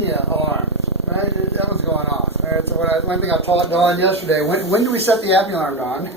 Yeah, alarm. Right? That was going off. Right? So one thing I taught Dawn yesterday, when do we set the apnea alarm, Dawn?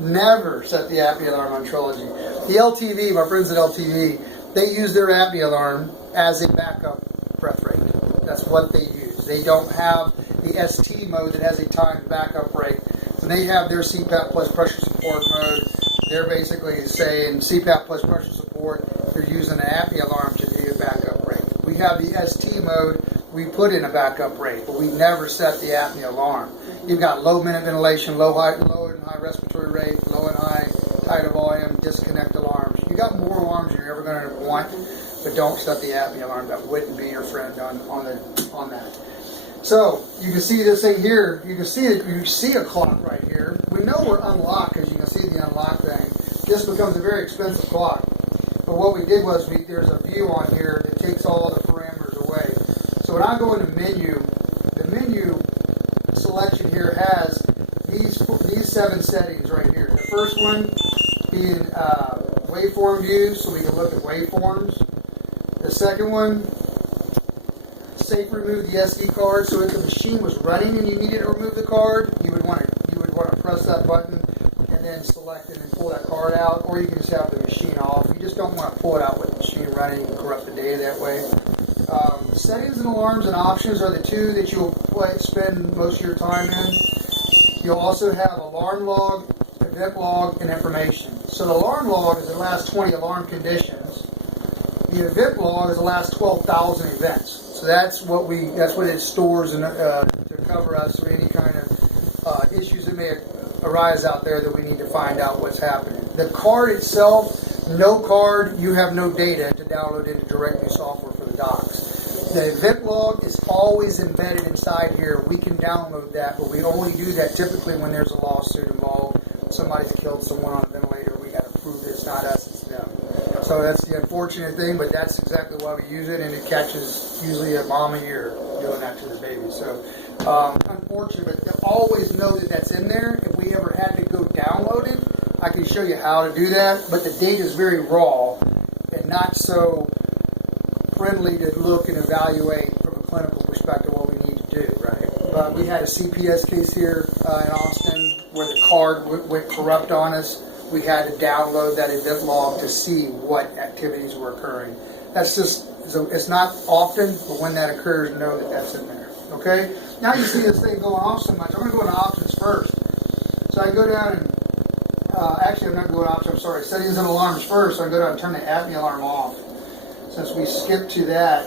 Never set the apnea alarm on Trilogy. The LTV, my friends at LTV, they use their apnea alarm as a backup breath rate. That's what they use. They don't have the ST mode that has a timed backup rate. When they have their CPAP plus pressure support mode, they're basically saying CPAP plus pressure support, they're using an apnea alarm to do your backup rate. We have the ST mode, we put in a backup rate, but we never set the apnea alarm. You've got low minute ventilation, low and high respiratory rate, low and high tidal volume, disconnect alarms. You got more alarms than you're ever going to want, but don't set the apnea alarm. That wouldn't be your friend on that. So you can see this thing here. You can see it. You see a clock right here. We know we're unlocked because you can see the unlock thing. This becomes a very expensive clock. But what we did was there's a view on here that takes all the parameters away. So when I go into menu, the menu selection here has these 7 settings right here. The first one being waveform view, so we can look at waveforms. The second one, safe remove the SD card. So if the machine was running and you needed to remove the card, you would want to press that button and then select it and pull that card out, or you can just have the machine off. You just don't want to pull it out with the machine running and corrupt the data that way. Settings and alarms and options are the two that you'll spend most of your time in. You'll also have alarm log, event log, and information. So the alarm log is the last 20 alarm conditions. The event log is the last 12,000 events. So that's what it stores to cover us for any kind of issues that may arise out there that we need to find out what's happening. The card itself, no card, you have no data to download into DirectView software for the docs. The event log is always embedded inside here. We can download that, but we only do that typically when there's a lawsuit involved. Somebody's killed someone on a ventilator. We got to prove it's not us, it's them. So that's the unfortunate thing, but that's exactly why we use it, and it catches usually a mom a year doing that to the baby. So unfortunate, but always know that that's in there. If we ever had to go download it, I can show you how to do that, but the data is very raw and not so friendly to look and evaluate from a clinical perspective what we need to do, right? But we had a CPS case here in Austin where the card went corrupt on us. We had to download that event log to see what activities were occurring. That's just, it's not often, but when that occurs, know that that's in there, okay? Now you see this thing going off so much. I'm going to go into options first. So I go down and, actually I'm not going to options, I'm sorry, settings and alarms first. So I go down and turn the apnea alarm off. Since we skipped to that.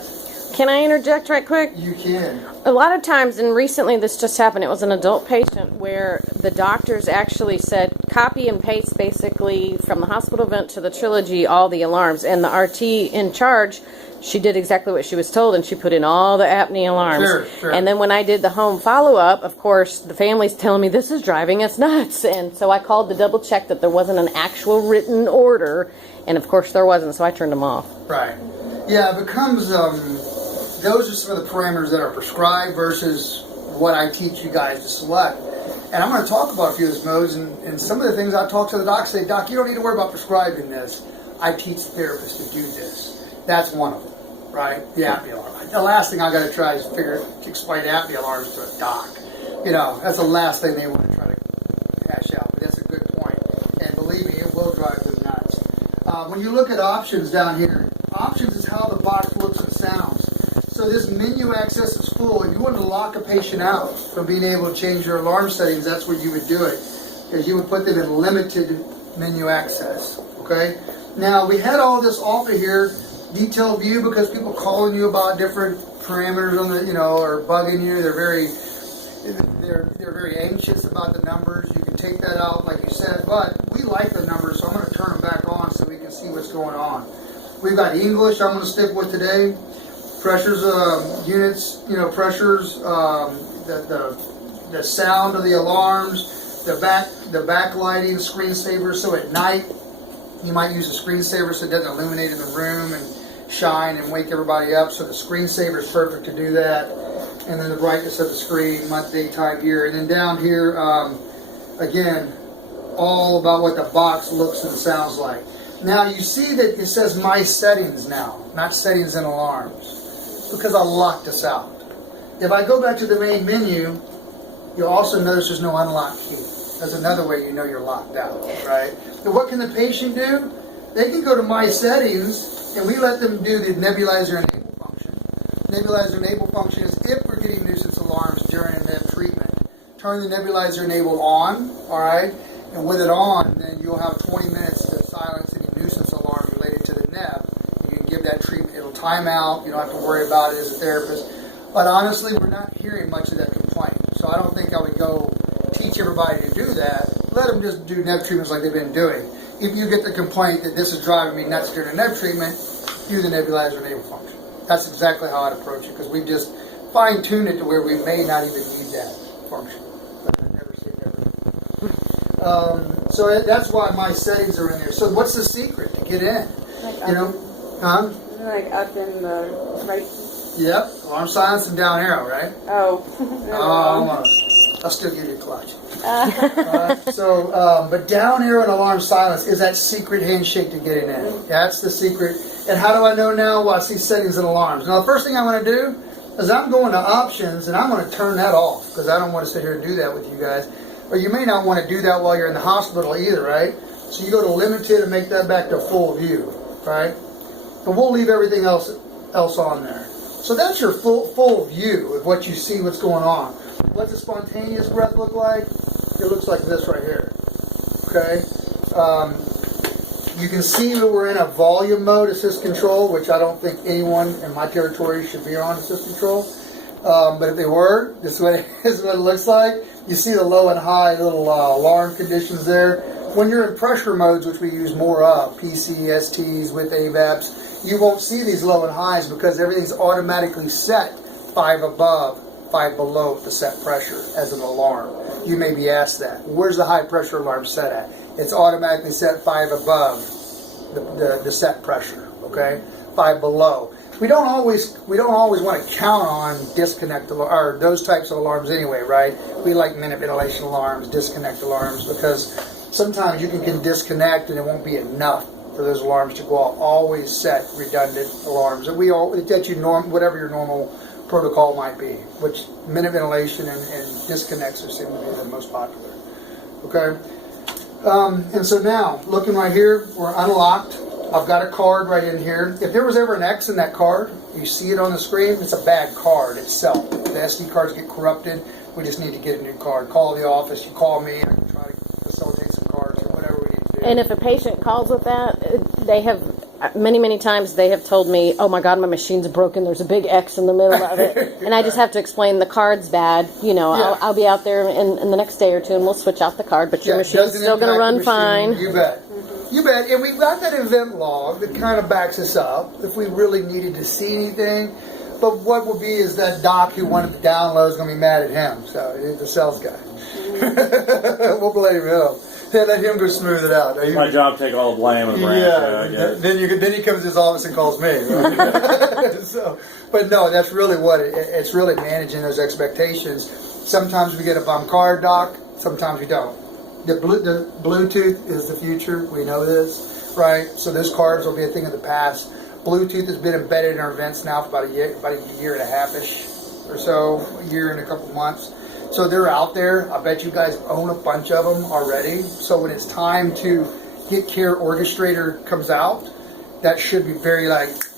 Can I interject right quick? You can. A lot of times, and recently this just happened, it was an adult patient where the doctors actually said copy and paste basically from the hospital vent to the Trilogy all the alarms, and the RT in charge, she did exactly what she was told, and she put in all the apnea alarms. Sure. And then when I did the home follow-up, of course, the family's telling me this is driving us nuts, and so I called to double check that there wasn't an actual written order, and of course there wasn't, so I turned them off. Right. Yeah, it becomes, those are some of the parameters that are prescribed versus what I teach you guys to select. And I'm going to talk about a few of those modes, and some of the things I talk to the docs say, Doc, you don't need to worry about prescribing this. I teach therapists to do this. That's one of them, right? The apnea alarm. The last thing I got to try is explain apnea alarms to a doc. You know, that's the last thing they want to try to hash out, but that's a good point. And believe me, it will drive them nuts. When you look at options down here, options is how the box looks and sounds. So this menu access is full. If you wanted to lock a patient out from being able to change your alarm settings, that's where you would do it. Because you would put them in limited menu access. Okay? Now, we had all this off of here, detailed view, because people calling you about different parameters on the, or bugging you. They're very anxious about the numbers. You can take that out, like you said, but we like the numbers, so I'm going to turn them back on so we can see what's going on. We've got English I'm going to stick with today. Pressures, units, pressures, the sound of the alarms, the backlighting, screensaver. So at night, you might use a screensaver so it doesn't illuminate in the room and shine and wake everybody up. So the screensaver is perfect to do that. And then the brightness of the screen, month, day, time, year. And then down here, again, all about what the box looks and sounds like. Now you see that it says My Settings now, not Settings and Alarms. Because I locked us out. If I go back to the main menu, you'll also notice there's no unlock key. That's another way you know you're locked out, right? So what can the patient do? They can go to My Settings, and we let them do the nebulizer enable function. Nebulizer enable function is if we're getting nuisance alarms during a neb treatment. Turn the nebulizer enable on, all right? And with it on, then you'll have 20 minutes to silence any nuisance alarm related to the neb. You can give that treatment. It'll time out. You don't have to worry about it as a therapist. But honestly, we're not hearing much of that complaint. So I don't think I would go teach everybody to do that. Let them just do neb treatments like they've been doing. If you get the complaint that this is driving me nuts during a neb treatment, do the nebulizer enable function. That's exactly how I'd approach it, because we've just fine-tuned it to where we may not even need that function. But I never say never. So that's why My Settings are in there. So what's the secret to get in? Like You know? Huh? Like up in the right. Yep. Alarm silence and down arrow, right? Oh. Almost. I'll still give you a clutch. But down arrow and alarm silence is that secret handshake to getting in. That's the secret. And how do I know now? Well, I see settings and alarms. Now, the first thing I'm going to do is I'm going to options, and I'm going to turn that off, because I don't want to sit here and do that with you guys. Or you may not want to do that while you're in the hospital either, right? So you go to limited and make that back to full view, right? But we'll leave everything else on there. So that's your full view of what you see, what's going on. What's a spontaneous breath look like? It looks like this right here. Okay? You can see that we're in a volume mode, assist control, which I don't think anyone in my territory should be on assist control. But if they were, this is what it looks like. You see the low and high little alarm conditions there. When you're in pressure modes, which we use more of, PC, STs with AVAPs, you won't see these low and highs because everything's automatically set 5 above, 5 below the set pressure as an alarm. You may be asked that. Where's the high pressure alarm set at? It's automatically set 5 above the set pressure, okay? 5 below. We don't always want to count on disconnect or those types of alarms anyway, right? We like minute ventilation alarms, disconnect alarms, because sometimes you can disconnect and it won't be enough for those alarms to go off. Always set redundant alarms that whatever your normal protocol might be, which minute ventilation and disconnects seem to be the most popular. Okay? And so now, looking right here, we're unlocked. I've got a card right in here. If there was ever an X in that card, you see it on the screen, it's a bad card itself. The SD cards get corrupted. We just need to get a new card. Call the office. You call me. I can try to facilitate some cards or whatever we need to do. And if a patient calls with that, they have many times they have told me, "Oh my God, my machine's broken. There's a big X in the middle of it," and I just have to explain the card's bad. You know, Yeah. I'll be out there in the next day or two, and we'll switch out the card. But your machine's still going to run fine. You bet. You bet. And we've got that event log that kind of backs us up if we really needed to see anything. But what will be is that doc who wanted the download is going to be mad at him. So he's the sales guy. We'll blame him. Yeah, let him go smooth it out. It's my job to take all the blame and branch. Yeah. Then he comes to his office and calls me. Right? But no, that's really what it's really managing those expectations. Sometimes we get a bum card, doc. Sometimes we don't. The Bluetooth is the future. We know this, right? So those cards will be a thing of the past. Bluetooth has been embedded in our events now for about a year and a half-ish or so, a year and a couple months. So they're out there. I bet you guys own a bunch of them already. So when it's time to get Care Orchestrator comes out, that should be very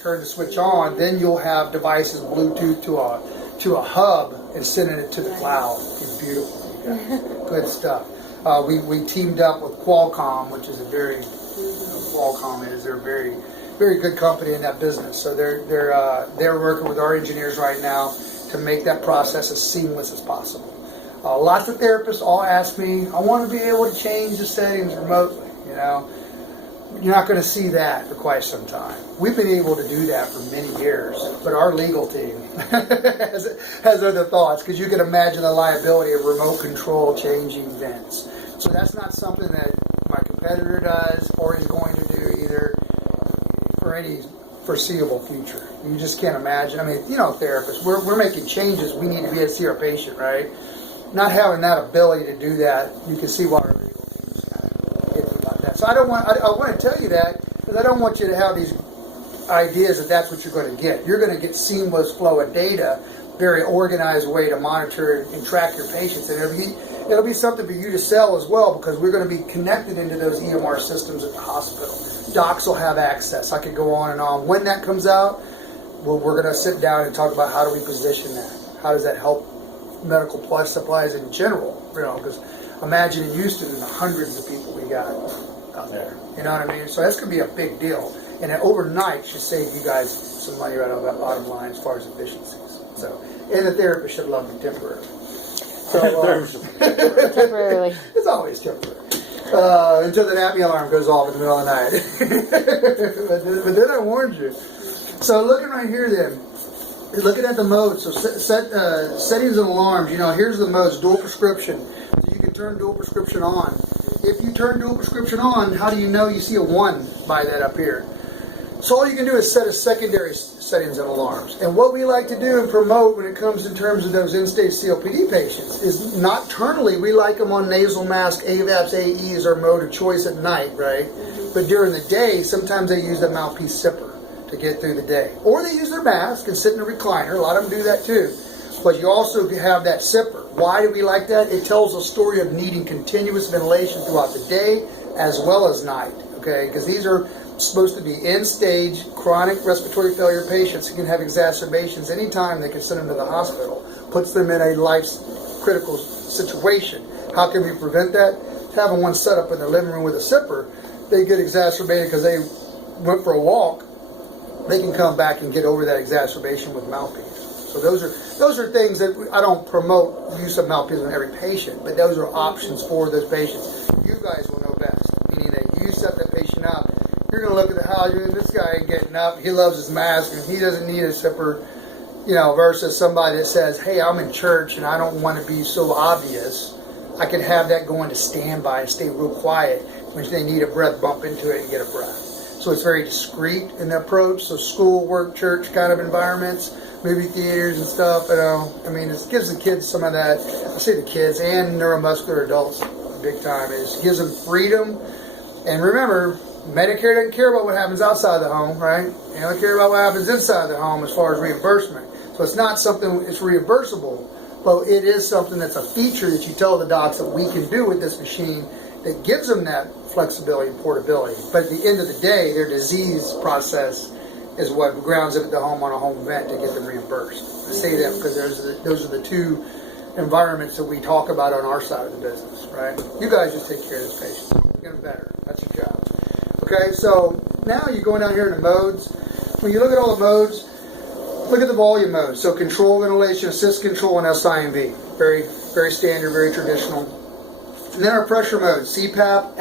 turn the switch on. Then you'll have devices Bluetooth to a hub and sending it to the cloud. It's beautiful. You guys. Good stuff. We teamed up with Qualcomm, which is they're a very, very good company in that business. So they're working with our engineers right now to make that process as seamless as possible. Lots of therapists all ask me, I want to be able to change the settings remotely. You know, you're not going to see that for quite some time. We've been able to do that for many years, but our legal team has other thoughts, because you can imagine the liability of remote control changing vents. So that's not something that my competitor does or is going to do either for any foreseeable future. You just can't imagine. I mean, therapists, we're making changes. We need to be able to see our patient, right? Not having that ability to do that, you can see why our legal team is kind of iffy about that. So I want to tell you that, because I don't want you to have these idea is that that's what you're going to get. You're going to get seamless flow of data, very organized way to monitor and track your patients, and it'll be something for you to sell as well, because we're going to be connected into those EMR systems at the hospital. Docs will have access. I could go on and on. When that comes out, we're going to sit down and talk about how do we position that. How does that help medical supplies in general? Because imagine in Houston the hundreds of people we got out there. You know what I mean? So that's going to be a big deal. And then overnight should save you guys some money right on that bottom line as far as efficiencies. So, and the therapist should love you temporarily. So, Temporarily. it's always temporary. Until the apnea alarm goes off in the middle of the night. but then I warned you. So looking right here then, you're looking at the modes. So settings and alarms, here's the modes, dual prescription. So you can turn dual prescription on. If you turn dual prescription on, how do you know you see a 1 by that up here? So all you can do is set a secondary settings and alarms. And what we like to do and promote when it comes in terms of those end-stage COPD patients is nocturnally, we like them on nasal mask, AVAPs, AEs, or mode of choice at night, right? But during the day, sometimes they use the mouthpiece sipper to get through the day. Or they use their mask and sit in a recliner. A lot of them do that too. But you also have that sipper. Why do we like that? It tells a story of needing continuous ventilation throughout the day as well as night, okay? Because these are supposed to be end-stage chronic respiratory failure patients who can have exacerbations anytime. They can send them to the hospital. Puts them in a life-critical situation. How can we prevent that? Having one set up in their living room with a sipper, they get exacerbated because they went for a walk. They can come back and get over that exacerbation with mouthpiece. So those are things that I don't promote use of mouthpiece on every patient, but those are options for those patients. You guys will know best, meaning that you set that patient up. You're going to look at the how this guy ain't getting up. He loves his mask and he doesn't need a sipper, versus somebody that says, hey, I'm in church and I don't want to be so obvious. I can have that going to standby and stay real quiet when they need a breath, bump into it and get a breath. So it's very discreet in the approach. So school, work, church kind of environments, movie theaters and stuff. It gives the kids some of that. I say the kids and neuromuscular adults big time. It gives them freedom. And remember, Medicare doesn't care about what happens outside the home, right? They don't care about what happens inside the home as far as reimbursement. So it's not something it's reimbursable, but it is something that's a feature that you tell the docs that we can do with this machine that gives them that flexibility and portability. But at the end of the day, their disease process is what grounds it at the home on a home event to get them reimbursed. I say that because those are the two environments that we talk about on our side of the business, right? You guys just take care of this patient. Get them better. That's your job. Okay, so now you're going down here in the modes. When you look at all the modes, look at the volume modes. So control, ventilation, assist control, and SIMV. Very, very standard, very traditional. And then our pressure modes, CPAP,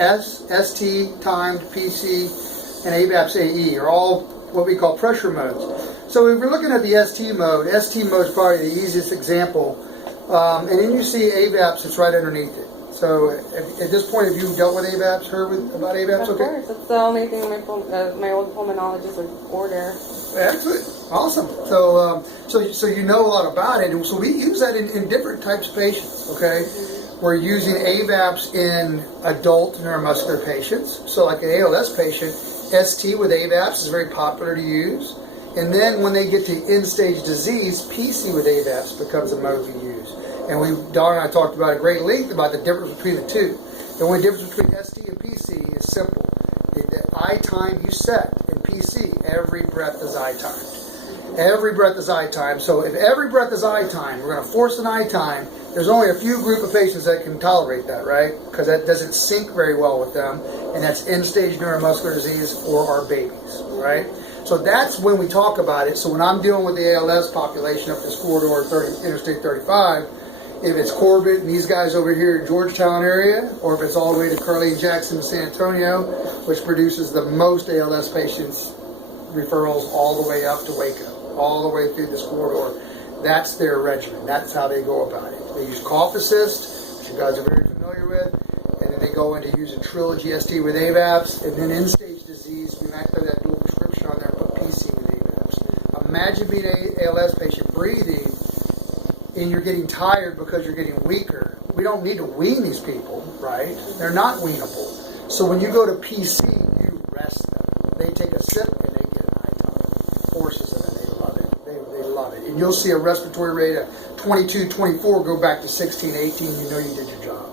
ST, timed, PC, and AVAPS AE are all what we call pressure modes. So if we're looking at the ST mode is probably the easiest example. And then you see AVAPS, it's right underneath it. So at this point, have you dealt with AVAPS, heard about AVAPS? Of course, it's the only thing my old pulmonologist would order. Excellent, awesome. So you know a lot about it, and so we use that in different types of patients. Okay, we're using AVAPS in adult neuromuscular patients. So like an ALS patient, ST with AVAPS is very popular to use. And then when they get to end-stage disease, PC with AVAPS becomes a mode we use. And Dawn and I talked about at great length about the difference between the two. The only difference between ST and PC is simple. The I time you set in PC, every breath is I timed. Every breath is I timed. So if every breath is I timed, we're going to force an I time. There's only a few group of patients that can tolerate that, right? Because that doesn't sync very well with them. And that's end-stage neuromuscular disease or our babies, right? So that's when we talk about it. So when I'm dealing with the ALS population up this corridor, Interstate 35, if it's Corbett and these guys over here in Georgetown area, or if it's all the way to Carleen Jackson in San Antonio, which produces the most ALS patients referrals all the way up to Waco, all the way through this corridor, that's their regimen. That's how they go about it. They use cough assist, which you guys are very familiar with, and then they go into using Trilogy ST with AVAPS, and then end-stage disease, we might throw that dual prescription on there and put PC with AVAPS. Imagine being an ALS patient breathing, and you're getting tired because you're getting weaker. We don't need to wean these people, right? They're not weanable. So when you go to PC, you rest them. They take a sip and they get an eye time. nurses in it. They love it. They love it. And you'll see a respiratory rate of 22, 24 go back to 16, 18. You know you did your job.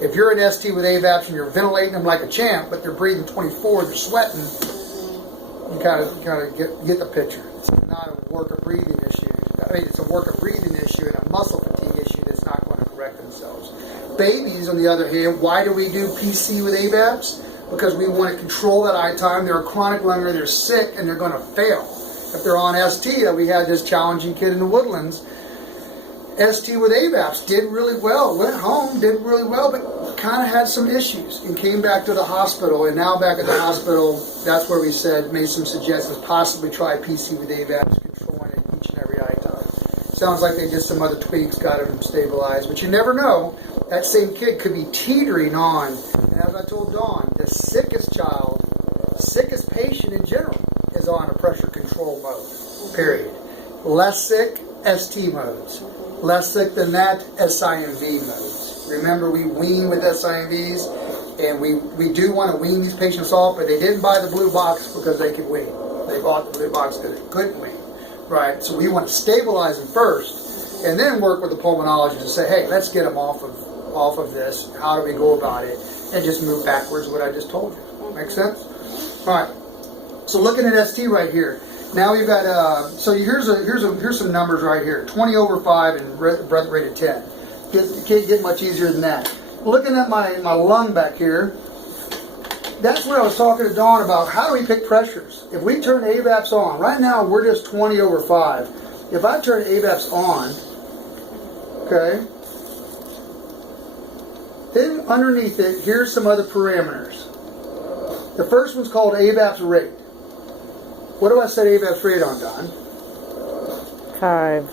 If you're an ST with AVAPs and you're ventilating them like a champ, but they're breathing 24, they're sweating, you kind of get the picture. It's not a work of breathing issue. I mean, it's a work of breathing issue and a muscle fatigue issue that's not going to correct themselves. Babies, on the other hand, why do we do PC with AVAPs? Because we want to control that eye time. They're a chronic lunger, they're sick, and they're going to fail. If they're on ST, we had this challenging kid in the Woodlands, ST with AVAPs, did really well, went home, did really well, but kind of had some issues and came back to the hospital. And now back at the hospital, that's where we said, made some suggestions, possibly try PC with AVAPs, controlling it each and every eye time. Sounds like they did some other tweaks, got him stabilized, but you never know. That same kid could be teetering on, and as I told Dawn, the sickest child, sickest patient in general, is on a pressure control mode, period. Less sick, ST modes. Less sick than that, SIMV modes. Remember, we wean with SIMVs, and we do want to wean these patients off, but they didn't buy the blue box because they could wean. They bought the blue box because they couldn't wean, right? So we want to stabilize them first, and then work with the pulmonologist and say, hey, let's get them off of this. How do we go about it? And just move backwards what I just told you. Make sense? All right. So looking at ST right here. Now we've got, so here's some numbers right here. 20 over 5 and breath rate of 10. It can't get much easier than that. Looking at my lung back here, that's what I was talking to Dawn about. How do we pick pressures? If we turn AVAPs on, right now we're just 20 over 5. If I turn AVAPs on, okay, then underneath it, here's some other parameters. The first one's called AVAPs rate. What do I set AVAPs rate on, Don? 5.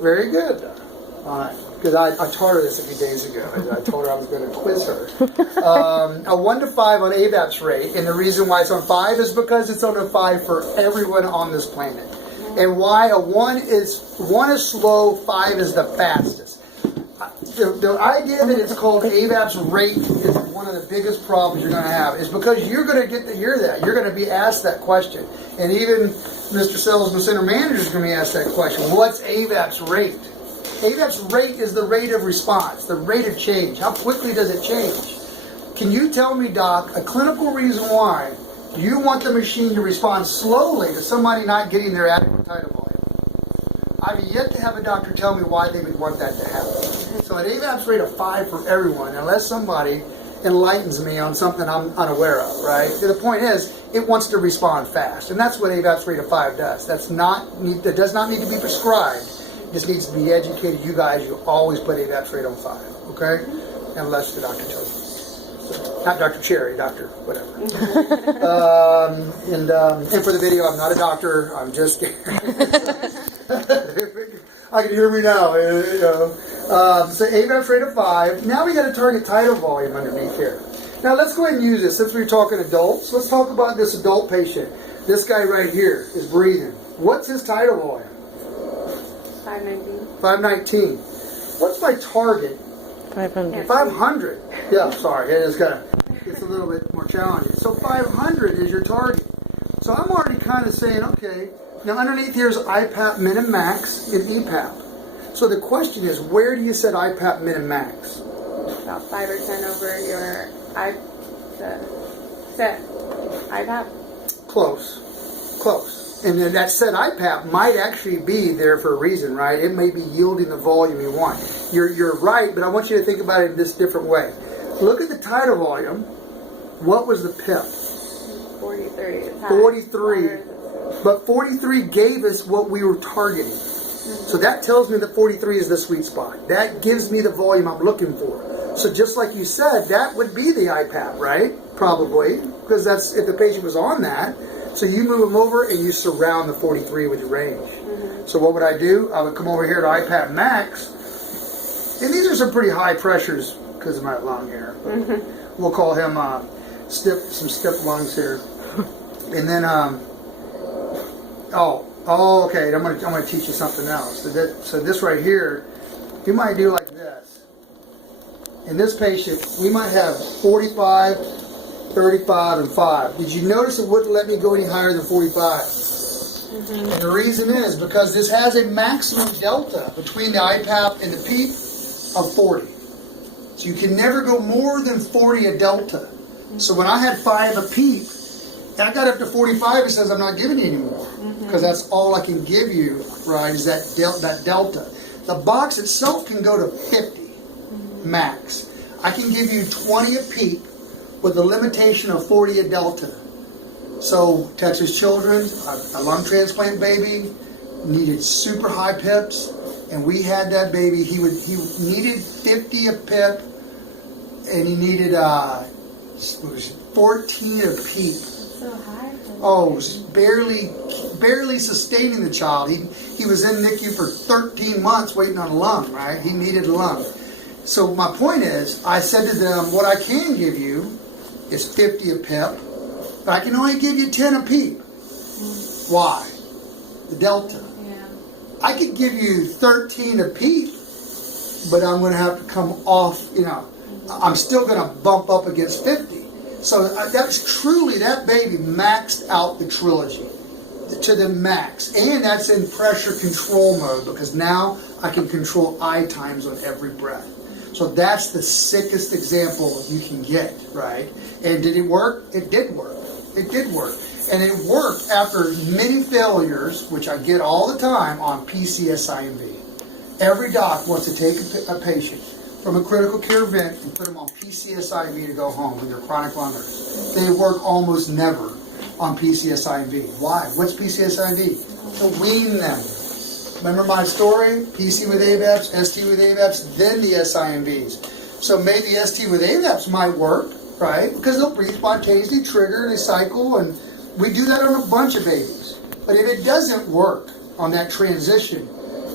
Very good, Don. All right. Because I taught her this a few days ago. I told her I was going to quiz her. A 1 to 5 on AVAPs rate, and the reason why it's on 5 is because it's on a 5 for everyone on this planet. And why a 1 is slow, 5 is the fastest. The idea that it's called AVAPs rate is one of the biggest problems you're going to have, is because you're going to get to hear that. You're going to be asked that question. And even Mr. Salesman Center Manager is going to be asked that question. What's AVAPs rate? AVAPs rate is the rate of response, the rate of change. How quickly does it change? Can you tell me, Doc, a clinical reason why you want the machine to respond slowly to somebody not getting their adequate tidal volume? I've yet to have a doctor tell me why they would want that to happen. So an AVAPs rate of 5 for everyone, unless somebody enlightens me on something I'm unaware of, right? The point is, it wants to respond fast. And that's what AVAPs rate of 5 does. That does not need to be prescribed. It just needs to be educated. You guys, you always put AVAPs rate on 5, okay? Unless the doctor tells you. So, not Dr. Cherry, Dr. whatever. And for the video, I'm not a doctor. I'm just kidding. I can hear me now. You know. So AVAPs rate of 5. Now we got to target tidal volume underneath here. Now let's go ahead and use this. Since we're talking adults, let's talk about this adult patient. This guy right here is breathing. What's his tidal volume? 519. 519. What's my target? 500. 500. Yeah, sorry. It's a little bit more challenging. So 500 is your target. So I'm already kind of saying, okay, now underneath here is IPAP min and max and EPAP. So the question is, where do you set IPAP min and max? About 5 or 10 over your set IPAP. Close. And then that set IPAP might actually be there for a reason, right? It may be yielding the volume you want. You're right, but I want you to think about it in this different way. Look at the tidal volume. What was the PIP? 43. 43. But 43 gave us what we were targeting. So that tells me that 43 is the sweet spot. That gives me the volume I'm looking for. So just like you said, that would be the IPAP, right? Probably. Because that's if the patient was on that. So you move them over and you surround the 43 with your range. So what would I do? I would come over here to IPAP max. And these are some pretty high pressures because of my lung here. We'll call him some stiff lungs here. And then, okay, I'm gonna teach you something else. So this right here, you might do like this. In this patient, we might have 45, 35, and 5. Did you notice it wouldn't let me go any higher than 45? And the reason is because this has a maximum delta between the IPAP and the PEEP of 40. So you can never go more than 40 a delta. So when I had 5 a PEEP, I got up to 45, it says I'm not giving you anymore. Because that's all I can give you, right, is that delta. The box itself can go to 50 max. I can give you 20 a PEEP with a limitation of 40 a delta. So Texas Children, a lung transplant baby, needed super high PIPs, and we had that baby. He needed 50 a PIP, and he needed 14 a PEEP. So high. Oh, it was barely sustaining the child. He was in NICU for 13 months waiting on a lung, right? He needed a lung. So my point is, I said to them, what I can give you is 50 a PIP, but I can only give you 10 a PEEP. Why? The delta. Yeah. I could give you 13 a PEEP, but I'm going to have to come off, I'm still going to bump up against 50. So that's truly, that baby maxed out the trilogy to the max. And that's in pressure control mode because now I can control I times on every breath. So that's the sickest example you can get, right? And did it work? It did work. It did work. And it worked after many failures, which I get all the time on PCSIMV. Every doc wants to take a patient from a critical care vent and put them on PCSIV to go home when they're chronic lungers. They work almost never on PCSIV. Why? What's PCSIV? To wean them. Remember my story? PC with AVAPs, ST with AVAPs, then the SIMVs. So maybe ST with AVAPs might work, right? Because they'll breathe spontaneously, trigger, they cycle, and we do that on a bunch of babies. But if it doesn't work on that transition,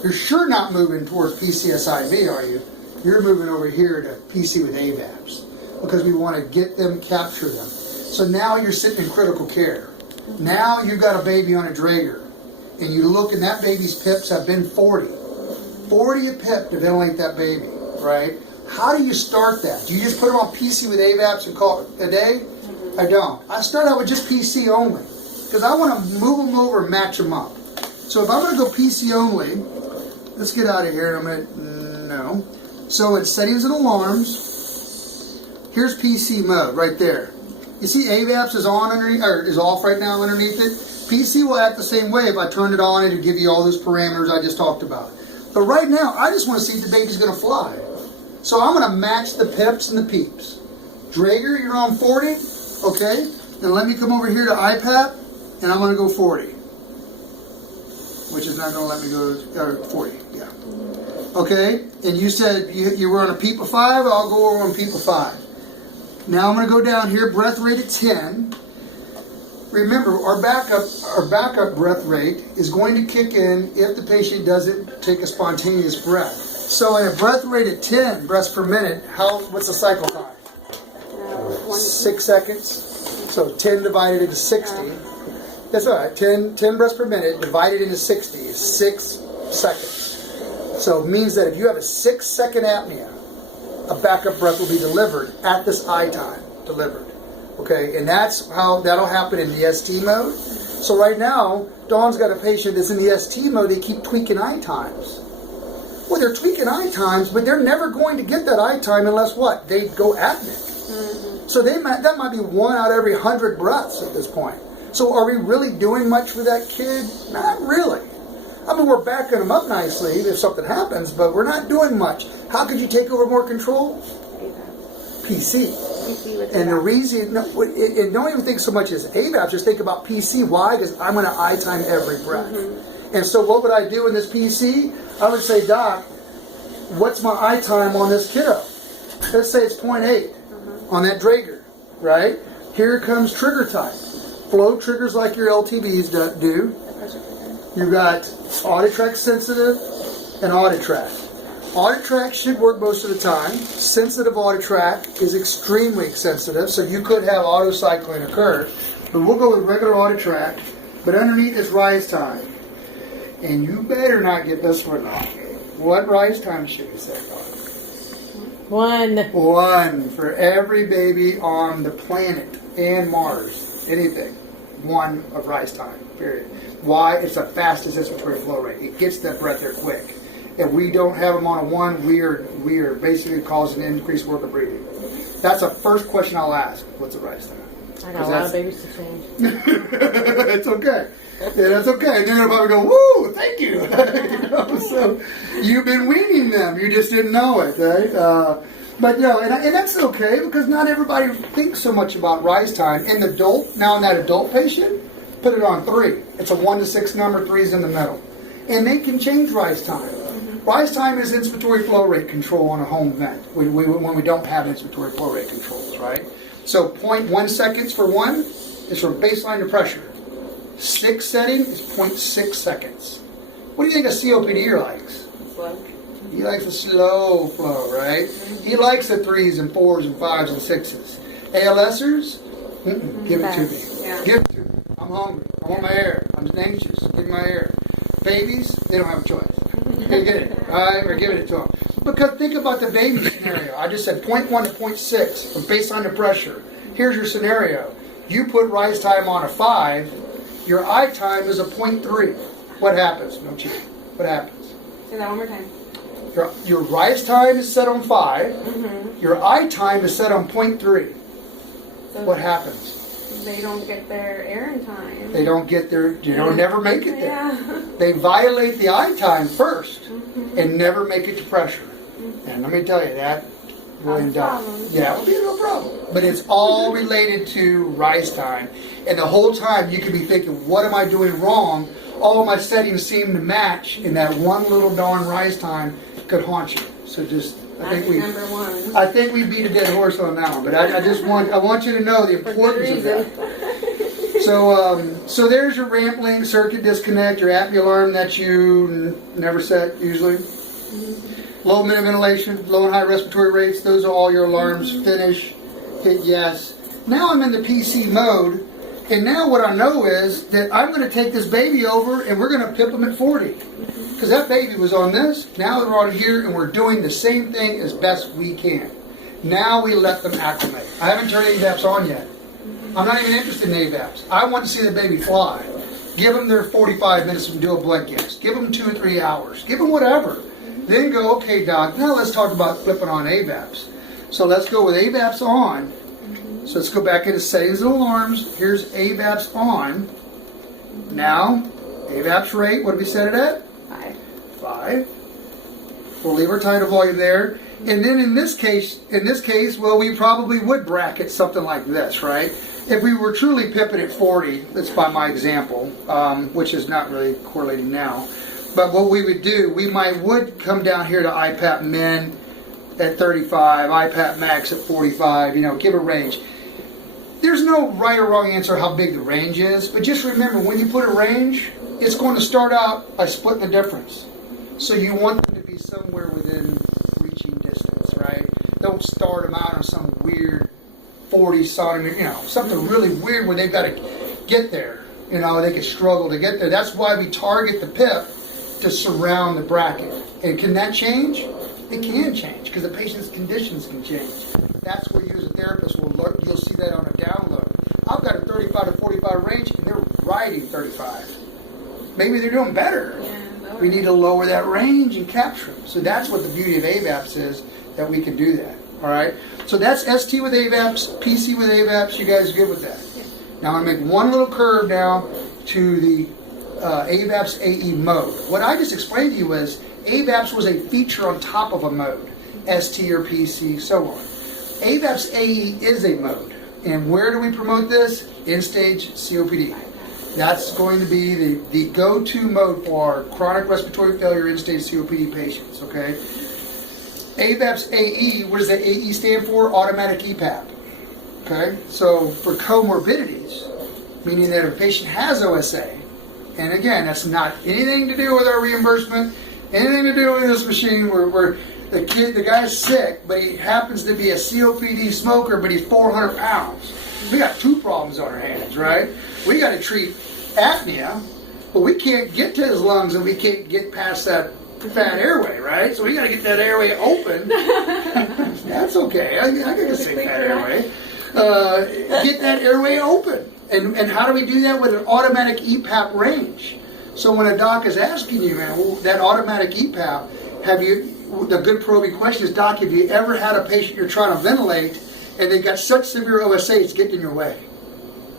you're sure not moving towards PCSIV, are you? You're moving over here to PC with AVAPs because we want to get them, capture them. So now you're sitting in critical care. Now you've got a baby on a Draeger, and you look and that baby's PIPs have been 40. 40 a PIP to ventilate that baby, right? How do you start that? Do you just put them on PC with AVAPs and call it a day? I don't. I start out with just PC only because I want to move them over and match them up. So if I'm going to go PC only, let's get out of here. I'm going to, no. So it's settings and alarms. Here's PC mode right there. You see AVAPs is on underneath, or is off right now underneath it. PC will act the same way if I turn it on. It'll give you all those parameters I just talked about. But right now, I just want to see if the baby's going to fly. So I'm going to match the PIPs and the PEEPs. Draeger, you're on 40. Okay. Now let me come over here to IPAP, and I'm going to go 40. Which is not going to let me go 40. Yeah. Okay, and you said you were on a PEEP of 5, I'll go over on PEEP of 5. Now I'm going to go down here, breath rate at 10. Remember, our backup breath rate is going to kick in if the patient doesn't take a spontaneous breath. So at a breath rate at 10 breaths per minute, what's the cycle time? 6 seconds. So 10 divided into 60. That's all right, 10 breaths per minute divided into 60 is 6 seconds. So it means that if you have a 6-second apnea, a backup breath will be delivered at this I time, delivered. Okay, and that's how that'll happen in the ST mode. So right now, Dawn's got a patient that's in the ST mode, they keep tweaking I times. Well, they're tweaking I times, but they're never going to get that I time unless what? They go apneic. So that might be 1 out of every 100 breaths at this point. So are we really doing much for that kid? Not really. I mean, we're backing them up nicely if something happens, but we're not doing much. How could you take over more control? PC. And the reason, don't even think so much as AVAP, just think about PC. Why? Because I'm going to I time every breath. And so what would I do in this PC? I would say, Doc, what's my I time on this kiddo? Let's say it's 0.8 on that Draeger, right? Here comes trigger type. Flow triggers like your LTVs do. You've got Auditrack sensitive and Auditrack. Auditrack should work most of the time. Sensitive Auditrack is extremely sensitive, so you could have autocycling occur. But we'll go with regular Auditrack, but underneath is rise time. And you better not get this one wrong. What rise time should you say, Doc? 1. 1 for every baby on the planet and Mars. Anything. 1 of rise time. period. Why? It's the fastest inspiratory flow rate. It gets that breath there quick. If we don't have them on a 1, we are basically causing increased work of breathing. That's the first question I'll ask. What's the rise time? I got a lot of babies to change. It's okay. Yeah, that's okay. And they're going to probably go, woo, thank you. You know, so you've been weaning them. You just didn't know it, right? But no, and that's okay because not everybody thinks so much about rise time. In the adult, now in that adult patient, put it on 3. It's a 1 to 6 number, 3's in the middle. And they can change rise time. Rise time is inspiratory flow rate control on a home vent when we don't have inspiratory flow rate controls, right? So 0.1 seconds for 1 is from baseline to pressure. 6 setting is 0.6 seconds. What do you think a COPDer likes? Slow. He likes a slow flow, right? He likes the 3s and 4s and 5s and 6s. ALSers, give it to me. Yeah. Give it to me. I'm hungry. I want my air. I'm anxious. Give me my air. Babies, they don't have a choice. They get it. All right, we're giving it to them. Because think about the baby scenario. I just said 0.1 to 0.6 from baseline to pressure. Here's your scenario. You put rise time on a 5. Your I time is a 0.3. What happens? No cheating. What happens? Say that one more time. Your rise time is set on 5. Your I time is set on 0.3. So What happens? they don't get their air in time. They don't get their, you don't never make it there. Yeah. They violate the I time first and never make it to pressure. And let me tell you, that will end up. Problem. Yeah, it will be no problem. But it's all related to rise time. And the whole time you could be thinking, what am I doing wrong? All of my settings seem to match, and that one little darn rise time could haunt you. So just, That's number 1. I think we beat a dead horse on that one. But I want you to know the importance of that. So there's your ramp link, circuit disconnect, your apnea alarm that you never set usually. Low minute ventilation, low and high respiratory rates, those are all your alarms. Finish, hit yes. Now I'm in the PC mode, and now what I know is that I'm going to take this baby over and we're going to pip them at 40. Because that baby was on this, now they're on here, and we're doing the same thing as best we can. Now we let them acclimate. I haven't turned AVAPs on yet. I'm not even interested in AVAPs. I want to see the baby fly. Give them their 45 minutes and do a blood gas. Give them 2 or 3 hours. Give them whatever. Then go, okay, doc, now let's talk about flipping on AVAPs. So let's go with AVAPs on. So let's go back into settings and alarms. Here's AVAPs on. Now, AVAPs rate, what did we set it at? 5. We'll leave our tidal volume there. And then in this case, well, we probably would bracket something like this, right? If we were truly pipping at 40, that's by my example, which is not really correlating now. But what we would do, we would come down here to IPAP min at 35, IPAP max at 45, give a range. There's no right or wrong answer how big the range is, but just remember, when you put a range, it's going to start out by splitting the difference. So you want them to be somewhere within reaching distance, right? Don't start them out on some weird 40 centimeter, something really weird where they've got to get there. They could struggle to get there. That's why we target the PIP to surround the bracket. And can that change? It can change because the patient's conditions can change. That's where you as a therapist will look. You'll see that on a download. I've got a 35 to 45 range and they're riding 35. Maybe they're doing better. We need to lower that range and capture them. So that's what the beauty of AVAPs is, that we can do that. All right? So that's ST with AVAPs, PC with AVAPs. You guys are good with that? Yeah. Now I'm going to make one little curve now to the AVAPs AE mode. What I just explained to you was AVAPs was a feature on top of a mode, ST or PC, so on. AVAPs AE is a mode. And where do we promote this? End-stage COPD. That's going to be the go-to mode for our chronic respiratory failure end-stage COPD patients, okay? AVAPs AE, what does the AE stand for? Automatic EPAP, okay? So for comorbidities, meaning that if a patient has OSA, and again, that's not anything to do with our reimbursement, anything to do with this machine where the guy's sick, but he happens to be a COPD smoker, but he's 400 pounds. We got 2 problems on our hands, right? We got to treat apnea, but we can't get to his lungs and we can't get past that fat airway, right? So we got to get that airway open. That's okay. I can say fat airway. Get that airway open. And how do we do that? With an automatic EPAP range. So when a doc is asking you, man, well, that automatic EPAP, the good probing question is, doc, have you ever had a patient you're trying to ventilate and they got such severe OSA it's getting in your way?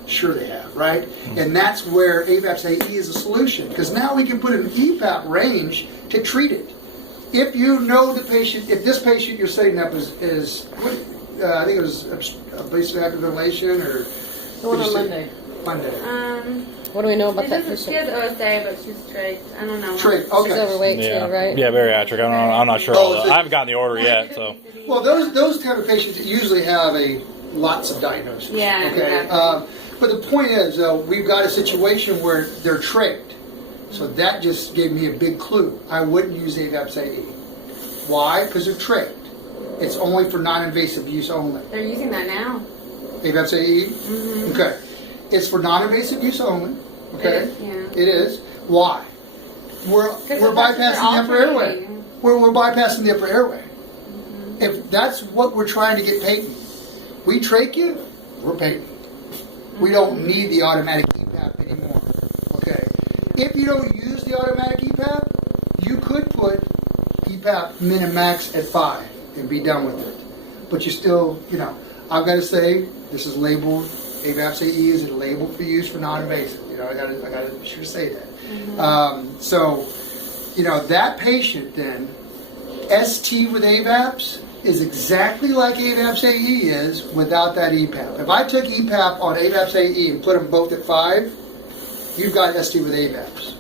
Sure they have, right? And that's where AVAPS AE is a solution, because now we can put an EPAP range to treat it. If you know the patient, if this patient you're setting up is I think it was basic active ventilation or... The one on Monday. Monday. What do we know about that She patient? has OSA, but she's straight. I don't know. Trach, She's okay. overweight Yeah, too, right? Yeah, bariatric. I'm not sure. Oh, is it? I haven't gotten the order yet, so. Well, those type of patients usually have lots of diagnoses. Yeah, Okay. exactly. But the point is, we've got a situation where they're trached. So that just gave me a big clue. I wouldn't use AVAPS AE. Why? Because they're trached. It's only for non-invasive use only. They're using that now. AVAPS AE? Okay. It's for non-invasive use only. Okay. It is, yeah. It is. Why? We're Because bypassing the upper airway. alternating. We're bypassing the upper airway. If that's what we're trying to get patent, we trach you, we're patent. We don't need the automatic EPAP anymore. Okay. If you don't use the automatic EPAP, you could put EPAP min and max at 5 and be done with it. But you still, I've got to say, this is labeled, AVAPS AE is a label for use for non-invasive. I got to be sure to say that. So, that patient then, ST with AVAPS is exactly like AVAPS AE is without that EPAP. If I took EPAP on AVAPS AE and put them both at 5, you've got ST with AVAPS.